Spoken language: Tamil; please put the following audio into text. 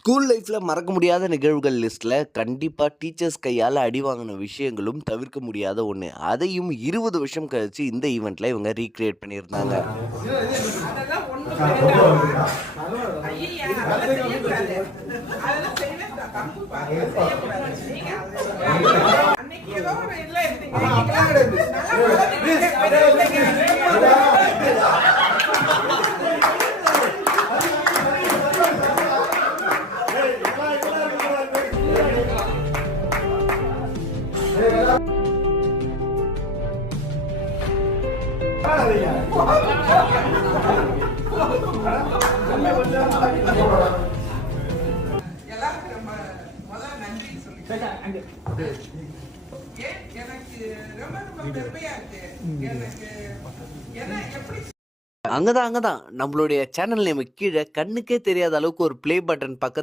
ஸ்கூல் லைஃப்ல மறக்க முடியாத நிகழ்வுகள் லிஸ்ட்ல கண்டிப்பா டீச்சர்ஸ் கையால அடி வாங்கின விஷயங்களும் தவிர்க்க முடியாத ஒண்ணு. அதையும் 20 வருஷம் கழிச்சு இந்த ஈவென்ட்ல இவங்க ரீகிரியேட் பண்ணியிருந்தாங்க. அதெல்லாம் ஒண்ணும் வேண்டாம். ஐயைய! அதெல்லாம் செய்யக்கூடாது. அதெல்லாம் செய்யவே தப்புப்பா. செய்யக்கூடாது. நீங்க அன்னைக்கு ஏதோ ஒரு இதுல இருந்தீங்க. நல்லா வளர்ந்தீங்க. எல்லாருக்கும் ரொம்ப முதல்ல நன்றி சொல்லிக்கிறேன். எனக்கு ரொம்ப ரொம்ப பெருமையா இருக்கு. எனக்கு ஏன்னா எப்படி அங்கதான் நம்மளுடைய சேனல் நேம் கீழே கண்ணுக்கே தெரியாத அளவுக்கு ஒரு ப்ளே பட்டன் பக்கத்துல